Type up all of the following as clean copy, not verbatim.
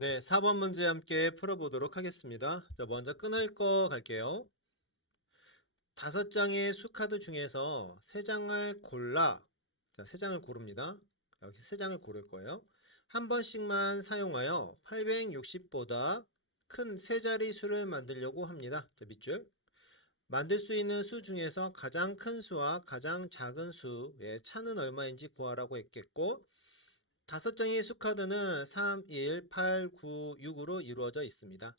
네, 4번 문제 함께 풀어보도록 하겠습니다. 자, 먼저 끊을 거 갈게요. 5장의 수카드 중에서 3장을 골라, 자, 3장을 고릅니다. 여기 3장을 고를 거예요. 한 번씩만 사용하여 860보다 큰 세 자리 수를 만들려고 합니다. 자, 밑줄. 만들 수 있는 수 중에서 가장 큰 수와 가장 작은 수의 차는 얼마인지 구하라고 했겠고, 5장의 수카드는 3, 1, 8, 9, 6으로 이루어져 있습니다.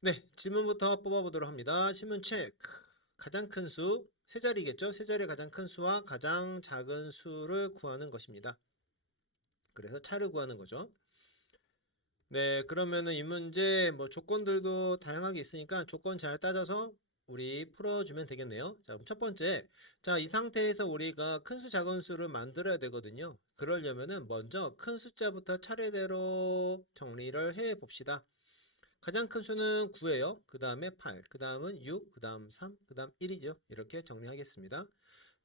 네, 질문부터 뽑아보도록 합니다. 질문 체크. 가장 큰 수, 세 자리겠죠? 세 자리의 가장 큰 수와 가장 작은 수를 구하는 것입니다. 그래서 차를 구하는 거죠. 네, 그러면은 이 문제 조건들도 다양하게 있으니까 조건 잘 따져서 우리 풀어주면 되겠네요. 자, 그럼 첫 번째. 자, 이 상태에서 우리가 큰 수, 작은 수를 만들어야 되거든요. 그러려면은 먼저 큰 숫자부터 차례대로 정리를 해 봅시다. 가장 큰 수는 9예요. 그 다음에 8, 그 다음은 6, 그 다음 3, 그 다음 1이죠. 이렇게 정리하겠습니다.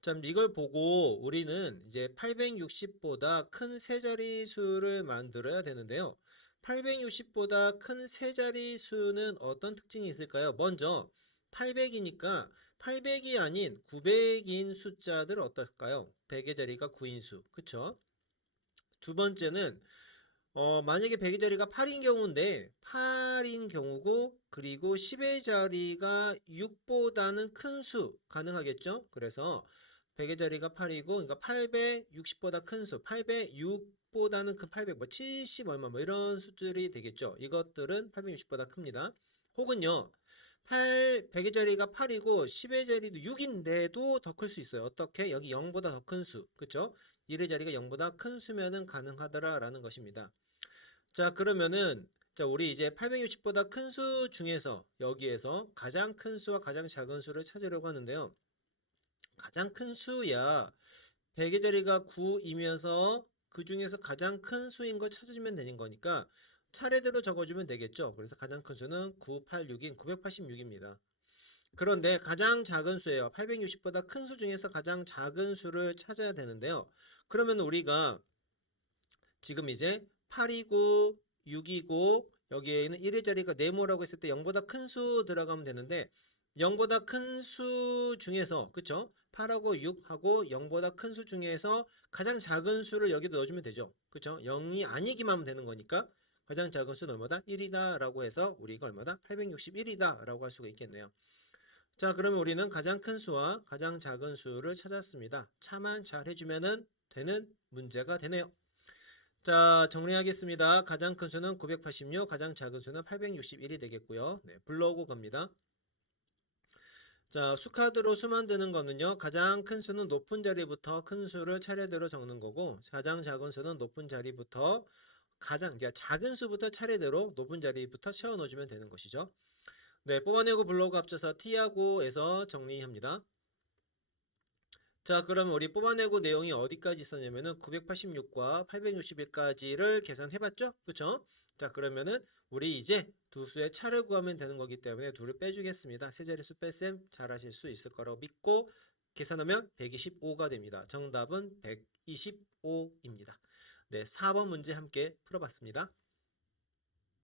자, 이걸 보고 우리는 이제 860보다 큰 세 자리 수를 만들어야 되는데요. 860보다 큰 세 자리 수는 어떤 특징이 있을까요? 먼저 800이니까 800이 아닌 900인 숫자들 어떨까요? 100의 자리가 9인 수. 그쵸? 두 번째는 만약에 100의 자리가 8인 경우인데 8인 경우고 그리고 10의 자리가 6보다는 큰 수 가능하겠죠? 그래서 100의 자리가 8이고 그러니까 860보다 큰 수, 806보다는 큰 800, 70 얼마 이런 수들이 되겠죠. 이것들은 860보다 큽니다. 혹은요. 100의 자리가 8이고 10의 자리도 6인데도 더 클 수 있어요. 어떻게? 여기 0보다 더 큰 수. 그쵸? 1의 자리가 0보다 큰 수면은 가능하더라라는 것입니다. 자, 그러면은 자, 우리 이제 860보다 큰 수 중에서 여기에서 가장 큰 수와 가장 작은 수를 찾으려고 하는데요. 가장 큰 수야 100의 자리가 9이면서 그 중에서 가장 큰 수인 걸 찾으면 되는 거니까 차례대로 적어주면 되겠죠. 그래서 가장 큰 수는 986인 986입니다. 그런데 가장 작은 수예요. 860보다 큰 수 중에서 가장 작은 수를 찾아야 되는데요. 그러면 우리가 지금 이제 8이고 6이고 여기에 있는 1의 자리가 네모라고 했을 때 0보다 큰 수 들어가면 되는데 0보다 큰 수 중에서 그쵸? 8하고 6하고 0보다 큰 수 중에서 가장 작은 수를 여기다 넣어주면 되죠. 그쵸? 0이 아니기만 하면 되는 거니까 가장 작은 수는 얼마다? 1이다 라고 해서 우리가 얼마다? 861이다 라고 할 수가 있겠네요. 자, 그러면 우리는 가장 큰 수와 가장 작은 수를 찾았습니다. 차만 잘 해주면 되는 문제가 되네요. 자, 정리하겠습니다. 가장 큰 수는 986, 가장 작은 수는 861이 되겠고요. 네, 불러오고 갑니다. 자, 수카드로 수 만드는 거는요. 가장 큰 수는 높은 자리부터 큰 수를 차례대로 적는 거고 가장 작은 수는 높은 자리부터 그러니까 작은 수부터 차례대로 높은 자리부터 채워 넣어주면 되는 것이죠. 네, 뽑아내고 불러오고 합쳐서 T하고에서 정리합니다. 자, 그러면 우리 뽑아내고 내용이 어디까지 있었냐면은 986과 861까지를 계산해봤죠? 그쵸? 자, 그러면은 우리 이제 두 수의 차를 구하면 되는 거기 때문에 둘을 빼주겠습니다. 세 자릿수 뺄셈 잘하실 수 있을 거라고 믿고 계산하면 125가 됩니다. 정답은 125입니다. 네, 4번 문제 함께 풀어봤습니다.